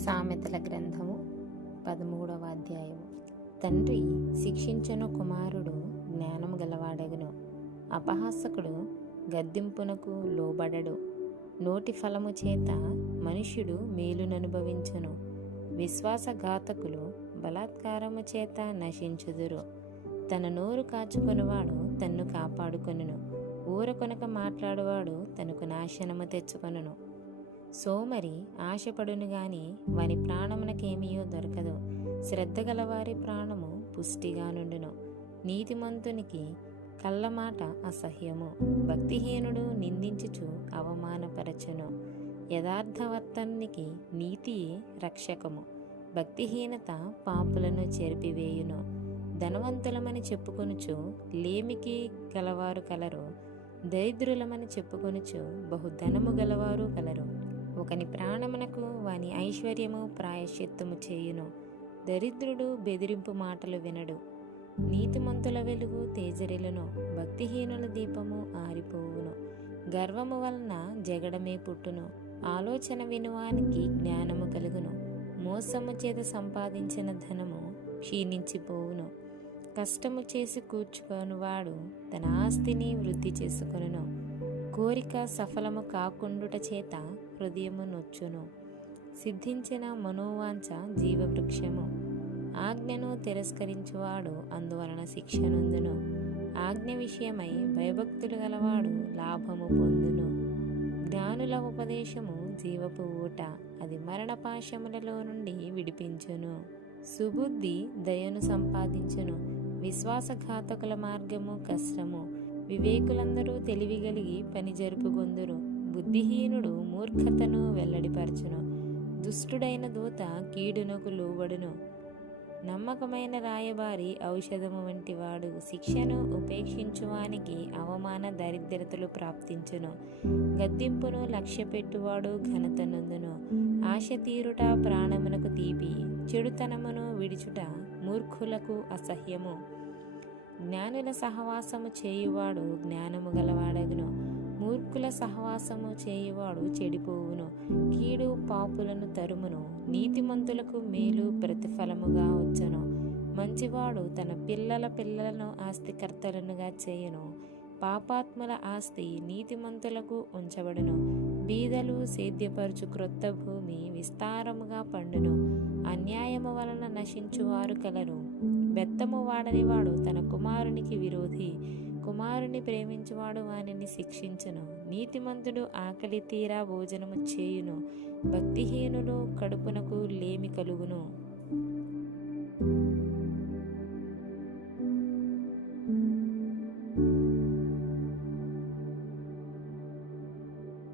సామెతల గ్రంథము 13వ అధ్యాయము. తండ్రి శిక్షించును, కుమారుడు జ్ఞానము గలవాడగును. అపహాసకుడు గద్దింపునకు లోబడడు. నోటి ఫలము చేత మనుష్యుడు మేలుననుభవించును. విశ్వాసఘాతకులు బలాత్కారము చేత నశించుదురు. తన నోరు కాచుకొనువాడు తన్ను కాపాడుకొనును. ఊరకొనక మాట్లాడువాడు తనకు నాశనము తెచ్చుకొనును. సోమరి ఆశపడును గాని వాని ప్రాణమునకేమీయో దొరకదు. శ్రద్ధ గలవారి ప్రాణము పుష్టిగా నుండును. నీతిమంతునికి కళ్ళమాట అసహ్యము. భక్తిహీనుడు నిందించుచు అవమానపరచును. యథార్థవర్తనునికి నీతియే రక్షకము. భక్తిహీనత పాపులను చెరిపివేయును. ధనవంతులమని చెప్పుకొనుచు లేమికి గలవారు కలరు. దరిద్రులమని చెప్పుకొనుచు బహుధనము గలవారు కలరు. ఒకని ప్రాణమునకు వాని ఐశ్వర్యము ప్రాయశ్చిత్తము చేయును. దరిద్రుడు బెదిరింపు మాటలు వినడు. నీతిమంతుల వెలుగు తేజరిలును. భక్తిహీనుల దీపము ఆరిపోవును. గర్వము వలన జగడమే పుట్టును. ఆలోచన వినువానికి జ్ఞానము కలుగును. మోసము చేత సంపాదించిన ధనము క్షీణించిపోవును. కష్టము చేసి కూర్చుకొనువాడు తన ఆస్తిని వృద్ధి చేసుకొనును. కోరిక సఫలము కాకుండుట చేత హృదయము నొచ్చును. సిద్ధించిన మనోవాంఛ జీవవృక్షము. ఆజ్ఞను తిరస్కరించువాడు అందువలన శిక్షనుందును. ఆజ్ఞ విషయమై భయభక్తులు గలవాడు లాభము పొందును. జ్ఞానుల ఉపదేశము జీవపు ఊట, అది మరణపాశములలో నుండి విడిపించును. సుబుద్ధి దయను సంపాదించును. విశ్వాసఘాతకుల మార్గము కష్టము. వివేకులందరూ తెలివిగలిగి పని జరుపుకొందురు. బుద్ధిహీనుడు మూర్ఖతను వెల్లడిపరచును. దుష్టుడైన దూత కీడునకు లోబడును. నమ్మకమైన రాయబారి ఔషధము వంటి వాడు. శిక్షను ఉపేక్షించువానికి అవమాన దరిద్రతలు ప్రాప్తించును. గద్దింపును లక్ష్యపెట్టువాడు ఘనత నొందును. ఆశ తీరుట ప్రాణమునకు తీపి. చెడుతనమును విడిచుట మూర్ఖులకు అసహ్యము. జ్ఞానుల సహవాసము చేయువాడు జ్ఞానము గలవాడగును. మూర్ఖుల సహవాసము చేయువాడు చెడిపోవును. కీడు పాపులను తరుమును. నీతిమంతులకు మేలు ప్రతిఫలముగా వచ్చును. మంచివాడు తన పిల్లల పిల్లలను ఆస్తికర్తలనుగా చేయును. పాపాత్ముల ఆస్తి నీతిమంతులకు ఉంచబడును. బీదలు సేద్యపరచు క్రొత్త భూమి విస్తారముగా పండును. అన్యాయము వలన నశించువారు కలరు. బెత్తము వాడని వాడు తన కుమారునికి విరోధి. కుమారుని ప్రేమించువాడు వానిని శిక్షించును. నీతిమంతుడు ఆకలి తీరా భోజనము చేయును. భక్తిహీనులు కడుపునకు లేమి కలుగును.